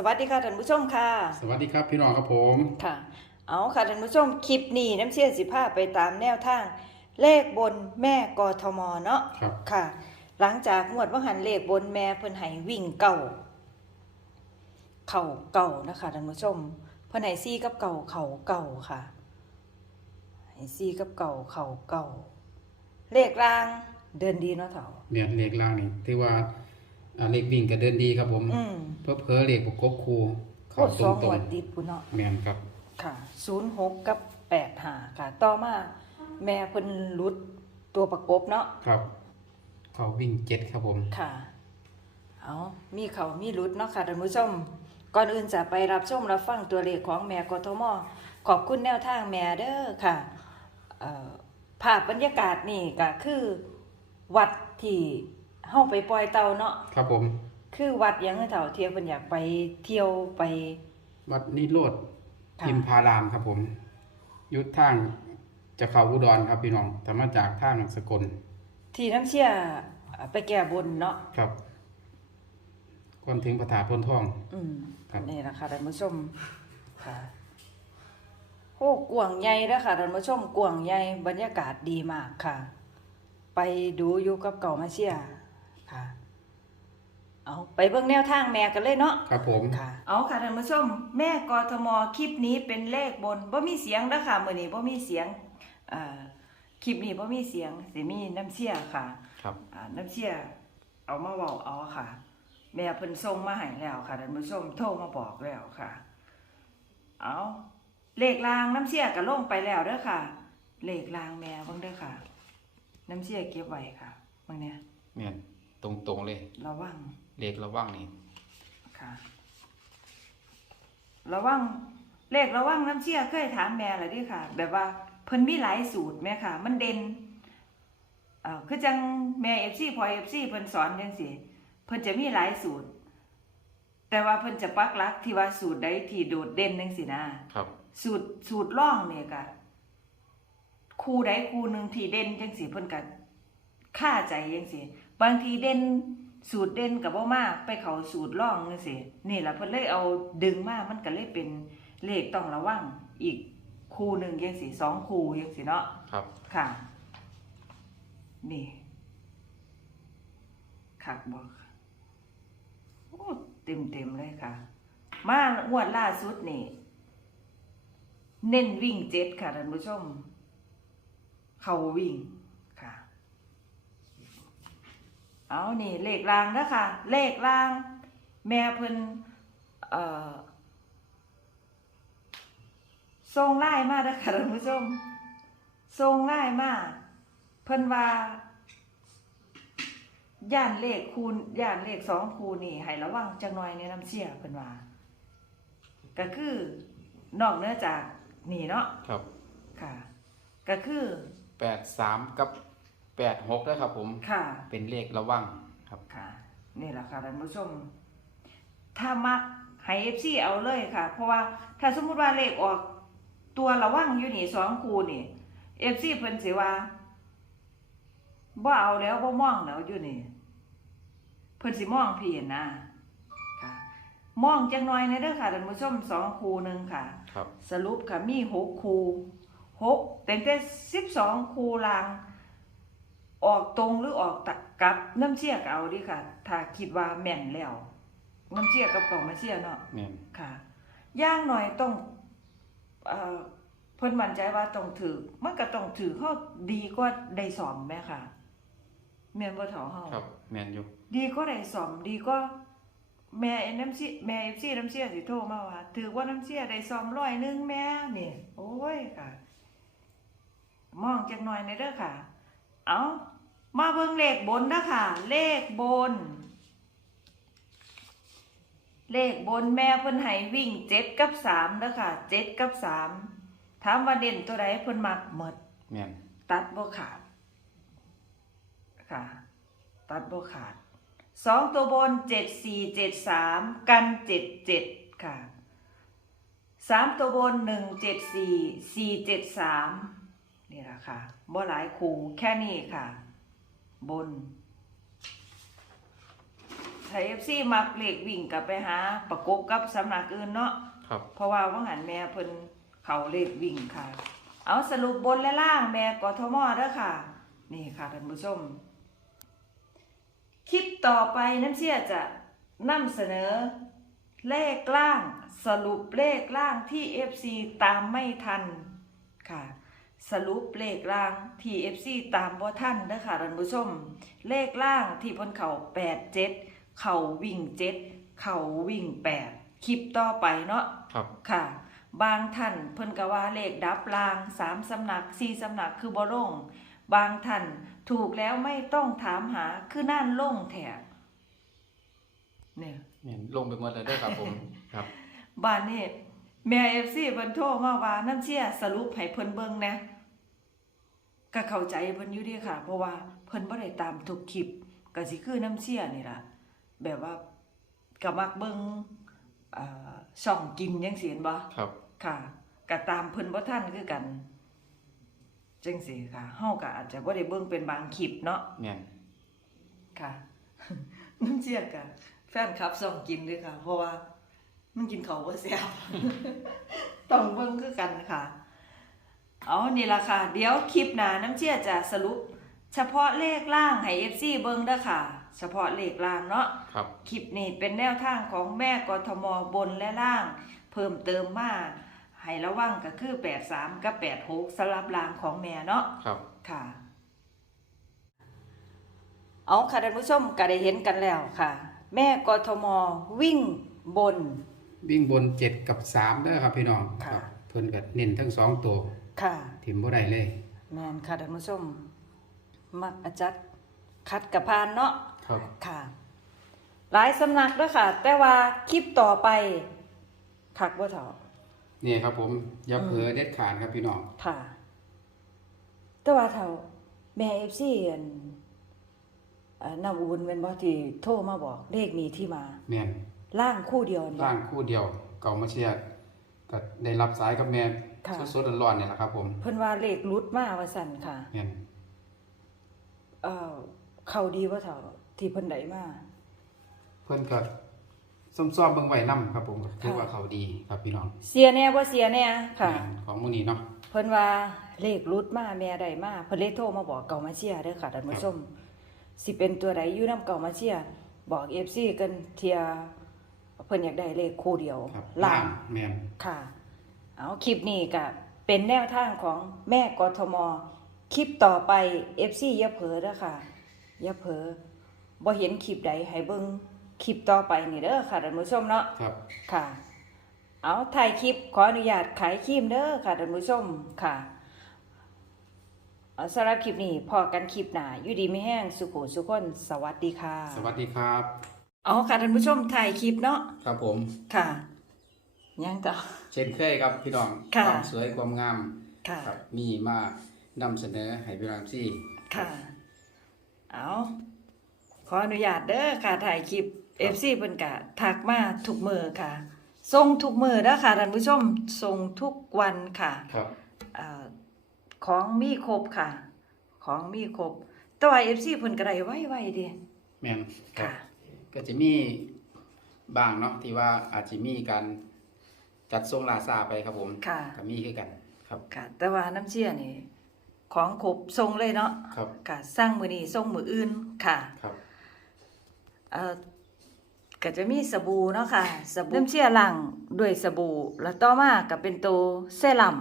สวัสดีค่ะท่านผู้ชมค่ะ สวัสดีครับพี่น้องครับผมค่ะ เอาค่ะท่านผู้ชมคลิปนี้น้ำเชี่ยสิผ้าไปตามแนวทาง เลขบนแม่กทมเนาะครับค่ะ หลังจากงวดว่าหันเลขบนแม่เพิ่นให้วิ่งเก่า เข่าเก่านะคะท่านผู้ชมเพิ่นให้ซี่กับเก่าเข่าเก่าค่ะให้ซี่กับเก่าเข่าเก่า เลขรางเดินดีเนาะเถ่าเมียนเลขล่างนี่ถือว่า อ่าเลขวิ่งก็เดินดีครับผม อืมเพิ่มเพิ่เลขประกบคูโคเข้าตรตสรองงตรงวงดติดปุ่นเนาะแมนครับ ค่ะศูนย์หกกับแปดหาค่ะ ต่อมาแม่เพิ่นรุดตัวประกบเนาะ ครับ เขาวิ่งเจ็ดครับผม ค่ะ เอามีเขามีรุดเนาะค่ะท่านผู้ชม ก่อนอื่นจะไปรับชมรับฟังตัวเลขของแม่กทม ขอบคุณแนวทางแม่เด้อค่ะเอ่อภาพบรรยากาศนี่ก็คือ วัดที่ เฮาไปปล่อยเตาเนาะครับผม คือวัดหยังเท่าเที่ยวเพิ่นอยากไปเที่ยวไป วัดนิโรธค่ะ พิมพารามครับผมยุทธทางจะเข้าอุดรครับพี่น้องแต่มาจากทางสกลที่น้ำเชี่ยไปแก้บนเนาะครับก่อนถึงพระธาตุพนทอง อืมครับ นี่นะคะท่านผู้ชมค่ะโอ้กวางใหญ่เด้อค่ะท่านผู้ชมกวางใหญ่บรรยากาศดีมากค่ะ ไปดูอยู่กับเก่ามาเชีย ค่ะ เอาไปเบิ่งแนวทางแม่กันเลยเนาะ ครับผม ค่ะ เอาค่ะท่านผู้ชม แม่กทมคลิปนี้เป็นเลขบนบ่มีเสียงเด้อค่ะมื้อนี้บ่มีเสียงอ่าคลิปนี้บ่มีเสียงสิมีน้ำเชียค่ะครับ อ่าน้ำเชี่ยเอามาบอกเอาค่ะ แม่เพิ่นส่งมาให้แล้วค่ะท่านผู้ชมโทรมาบอกแล้วค่ะ เอาเลขรางน้ำเชี่ยก็ลงไปแล้วเด้อค่ะ เลขรางแม่เบิ่งเด้อค่ะ น้ำเชี่ยเก็บไว้ค่ะเบิ่งเนี่ยเมียน ตรงๆเลย ระวังเลขระว่างนี่ค่ะ ระวังเลขระวังน้ำเชี่ยเคยถามแม่แล้วเดิค่ะ แบบว่าเพิ่นมีหลายสูตรแม่ค่ะ มันเด่นเอ่อคือจังแม่เอฟซีพอเอฟซีเพิ่นสอนจังซี่เพิ่นจะมีหลายสูตร แต่ว่าเพิ่นจะปักหลักที่ว่าสูตรใดที่โดดเด่นจังซี่นะครับ สูตรสูตรร่องเนี่ยก็ครูใดครูหนึ่งที่เด่นจังซี่เพิ่นก็ค่าใจจังซี่ บางทีเด่นสูตรเด่นกับบ่มาไปเข้าสูตรร่องจังซี่นี่ล่ะเพิ่นเลยเอาดึงมามันก็เลยเป็นเลขต้องระวังอีกครูหนึ่งจังซี่สองครูจังซี่เนาะครับ ค่ะ นี่คักบอกโอ้เต็มเต็มๆเลยค่ะ มางวดล่าสุดนี่ เน้นวิ่งเจ็ดค่ะท่านผู้ชม เขาวิ่งค่ะ เอานี่เลขรางนะค่ะ เลขราง แม่เพิ่นเอ่อส่งไล่มาเด้อค่ะท่านผู้ชมทรงง่ายมากเพิ่นว่าย่านเลขคูณย่านเลขสองคูณนี่ให้ระวังจังหน่อยในน้ำเสียเพิ่นว่าก็คือนอกเหนือจากนี่เนาะครับค่ะ ก็คือแปดสามกับ แปดหกนะครับผม ค่ะ เป็นเลขระว่างครับ ค่ะ นี่แหละค่ะท่านผู้ชม ถ้ามักให้เอฟซีเอาเลยค่ะ เพราะว่าถ้าสมมุติว่าเลขออกตัวระวังอยู่นี่สองคูนี่เอฟซีเพิ่นสิว่าบ่เอาแล้วบ่มองแล้วอยู่นี่ เพิ่นสิมองพี่นะค่ะ มองจังหน่อยนะเด้อค่ะท่านผู้ชมสองคูหนึ่งค่ะ ครับ สรุปค่ะมีหกคูหกแต่แต่สิบสองคูลาง ออกตรงหรือออกตะกลับน้ำเชี่ยก็เอาดิค่ะ ถ้าคิดว่าแม่นแล้วน้ำเชี่ยกับกล่องมาเชี่ยเนาะเมียนค่ะย่างหน่อยต้องเอ่อเพิ่นมั่นใจว่าต้องถือมันก็ต้องถือเขาดีกว่าได้สอมแม่ค่ะแม่นบ่เถาเฮาครับเมียนอยู่ดีก็ได้สอมดีก็แม่น้ำเสียแม่เอฟซีน้ำเสียสิโทรมาว่าถือว่าน้ำเสียได้สอมร้อยหนึงแม่นี่โอ้ยค่ะ มองจักหน่อยในอยเด้อค่ะ เอามาเบิ่งเลขบนเด้อค่ะ เลขบน เลขบนแม่เพิ่นให้วิ่งเจ็ดกับสามเด้อค่ะเจ็ดกับสามถามว่าเด่นตัวใดเพิ่นมักหมดเมียนตัดบ่ขาดค่ะ ตัดบ่ขาดสองตัวบนเจ็ดสี่เจ็ดสามกันเจ็ดเจ็ดค่ะสามตัวบนหนึ่งเจ็ดสี่สี่เจ็ดสาม นี่แหละค่ะบ่หลายคูแค่นี้ค่ะ บนถ้า FC มักเลขวิ่งก็ไปหา ประกบกับสำนักอื่นเนาะครับเพราะว่าว่าหันแม่เพิ่นเขาเลขวิ่งค่ะ เอาสรุปบนและล่างแม่กทมเด้อค่ะ นี่ค่ะท่านผู้ชม คลิปต่อไปน้ำเชี่ยจะนำเสนอ เลขล่าง สรุปเลขล่างที่ FC ตามไม่ทันค่ะ สรุปเลขล่างที่ FC ตามบ่ทันเด้อค่ะท่านผู้ชม เลขล่างที่เพิ่นเข่า8 7 เข่าวิ่ง 7 เข่าวิ่ง 8 คลิปต่อไปเนาะครับ ค่ะ บางท่านเพิ่นก็ว่าเลขดับลางสามสำนักสี่สำนักคือบ่ลง บางท่านถูกแล้วไม่ต้องถามหาคือนั่นลงแถบเนี่ยเนี่ยลงไปหมดแล้วเด้อครับผม ครับ บ้านนี้ แม่ FC เพิ่นโทรมาว่าน้ำเชี่ยสรุปให้เพิ่นเบิ่งแหนะก็เข้าใจเพิ่นอยู่เดีค่ะ เพราะว่าเพิ่นบ่ได้ตามทุกคลิปก็สิคือน้ำเชี่ยนี่ล่ะ แบบว่าก็มักเบิ่งเอ่อช่องกินจังซี่เห็นบ่ครับค่ะก็ตามเพิ่นบ่ทันคือกันจังซี่ค่ะเฮาก็อาจจะบ่ได้เบิ่งเป็นบางคลิปเนาะแม่นค่ะน้ำเจียกะแฟนคลับส่องกินด้วยค่ะ เพราะว่า มันกินเขาวบ่แซ่บต้องเบิ่งคือกันค่ะ เอานี่ล่ะค่ะ เดี๋ยวคลิปหน้าน้ำเชี่ยจะสรุป เฉพาะเลขล่างให้ FC เบิ่งเด้อค่ะ เฉพาะเลขล่างเนาะครับ คลิปนี้เป็นแนวทางของแม่กทมบนและล่าง เพิ่มเติมมาให้ระวังก็คือ 83 กับ 86สลับล่างของแม่เนาะครับ ค่ะ เอาค่ะท่านผู้ชมก็ได้เห็นกันแล้วค่ะ แม่กทมวิ่งบน วิ่งบนเจ็ดกับสามเด้อครับพี่น้องค่ะ ครับเพิ่นก็เน้นทั้งสองตัวค่ะ ถิ่มบ่ได้เลยแม่นค่ะท่านผู้ชม มักอาจัดคัดกับพานเนาะ ครับค่ะ หลายสำนักด้วยค่ะ แต่ว่าคลิปต่อไปคักบ่เถาะนี่ครับผมอย่าเผลอเด็ดขาดครับพี่น้องค่ะ แต่ว่าเถาแม่เอฟซีอันเอ่อน้ำอุ่นเป็นบ่ที่โทรมาบอกเลขนี้ที่มา แม่น ล่างคู่เดียวนั่นบ่ร่างคู่เดียวเก่ามาเชียร์ก็ได้รับสายกับแม่ค่ะ สดๆร้อนๆเนี่ยแหละครับ ผมเพิ่นว่าเลขหลุดมาว่าสั่นค่ะแม่นเอ่อเข้าดีบ่เถาที่เพิ่นได้มา เพิ่นก็ซ่อมๆเบิ่งไว้นํครับ ผมถือว่าเขาดีครับพี่น้องเสียแน่บ่เสียแน่ค่ะแม่นของมื้อนี้เนาะ เพิ่นว่าเลขหลุดมาแม่ได้มาเพิ่นเลยโทรมาบอกเก่ามาเชียร์เด้อค่ะท่านผู้ชมสิเป็นตัวใดอยู่นํเก่ามาเชียร์บอก FC กันเทีย เพิ่นอยากได้เลขคู่เดียวครับล่างแม่นค่ะ เอาคลิปนี้ก็เป็นแนวทางของแม่กทม คลิปต่อไป FC อย่าเผลอเด้อค่ะอย่าเผลอบ่เห็นคลิปใดให้เบิ่งคลิปต่อไปนี่เด้อค่ะท่านผู้ชมเนาะครับ ค่ะ เอาถ่ายคลิปขออนุญาตขายครีมเด้อค่ะท่านผู้ชมค่ะเอาสำหรับคลิปนี้พอกันคลิปหน้าอยู่ดีไม่แห้งสุขุสุขคนสวัสดีค่ะ สวัสดีครับ เอาค่ะท่านผู้ชมถ่ายคลิปเนาะครับผม ค่ะยังต่อ เช่นเคยครับพี่น้องค่ะความสวยความงามค่ะ ครับมีมานำเสนอให้พี่น้องซี่ค่ะ เอาขออนุญาตเด้อค่ะถ่ายคลิป FC เพิ่นกะทักมาทุกมือค่ะส่งทุกมือเด้อค่ะท่านผู้ชมส่งทุกวันค่ะ ครับอาของมีครบค่ะ ของมีครบแต่ว่า FC เพิ่นก็ได้ไว้ๆเด้แม่นครับ ค่ะ ก็จะมีบางเนาะที่ว่าอาจจะมีการจัดทรงลาซาไปครับผมค่ะ ก็มีคือกันครับค่ะ แต่ว่าน้ำเชี่ยนี่ ของครบส่งเลยเนาะครับค่ะ สร้างมื้อนี้ส่งมื้ออื่นค่ะครับ เอ่อก็จะมีสบู่เนาะค่ะสบู่น้ำเชี่ยล้างด้วยสบู่แล้วต่อมาก็เป็นตัวเซรั่ม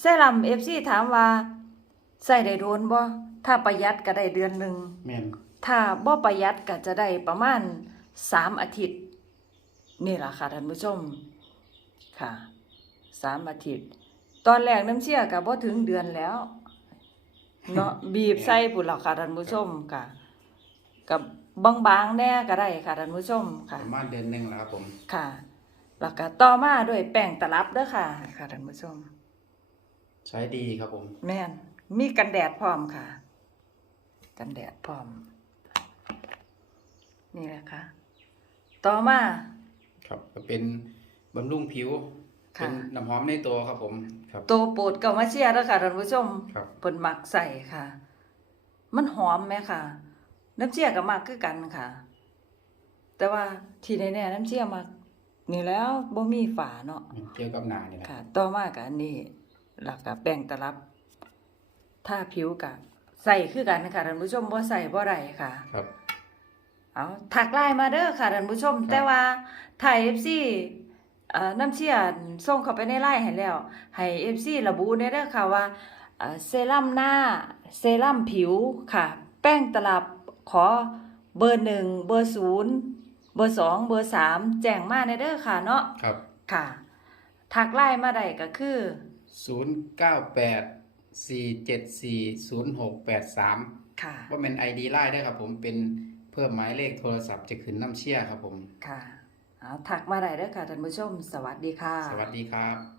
เซรั่ม FC ถามว่าใส่ได้โดนบ่ถ้าประหยัดก็ได้เดือนหนึงแม่น ถ้าบ่ประหยัดก็จะได้ประมาณสามอาทิตย์ นี่ล่ะค่ะท่านผู้ชมค่ะสามอาทิตย์ ตอนแรกน้ำเชี่ยก็บ่ถึงเดือนแล้วเนาะบีบใส่พุ่นล่ะค่ะท่านผู้ชมค่ะ กับบางๆแน่ก็ได้ค่ะท่านผู้ชมปค่ะระมาณเดือนหนึงแล้วครับผมค่ะแล้วก็ต่อมาด้วยแป้งตลับเด้อค่ะ ค่ะท่านผู้ชม ใช้ดีครับผม แม่นมีกันแดดพร้อมค่ะ กันแดดพร้อม นี่แหละค่ะ ต่อมาครับก็เป็นบำรุงผิวค่ะเป็นน้ำหอมในตัวครับผมครับ ตัวโปรดเก่ามาเชียร์แล้วค่ะท่านผู้ชมครับเพิ่นมักใส่ค่ะ มันหอมไหมค่ะ น้ำเชียร์ก็มักคือกันค่ะ แต่ว่าที่แน่ๆน้ำเชี่ยมานี่แล้วบ่มีฝาเนาะเกี่ยวกับหนานี่แหละค่ะ ต่อมาก็อันนี้แล้วก็แป้งตลับทาผิวก็ใส่คือกันค่ะท่านผู้ชมบ่ใส่บ่ได้ค่ะ ครับ เอาถักไลน์มาเด้อค่ะท่านผู้ชมครับแต่ว่าถ่าย FC เอ่อน้ำเชี่ยส่งเข้าไปในไลน์ให้แล้ว ให้ FC ระบุได้เด้อค่ะว่าเอ่อเซรั่มหน้า เซรั่มผิวค่ะ แป้งตลับขอเบอร์หนึ่งเบอร์ศูนย์เบอร์สองเบอร์สามแจ้งมาในเด้อค่ะเนาะครับค่ะถักไลน์มาได้ก็คือศูนย์เก้าแปดสี่เจ็ดสี่ศูนย์หกแปดสามค่ะว่าเป็น ID ไล่ได้ครับผมเป็น เพิ่มหมายเลขโทรศัพท์จะขึ้นน้ำเชี่ยครับผม ค่ะเอาถักมาได้เด้อค่ะท่านผู้ชม สวัสดีค่ะ สวัสดีครับ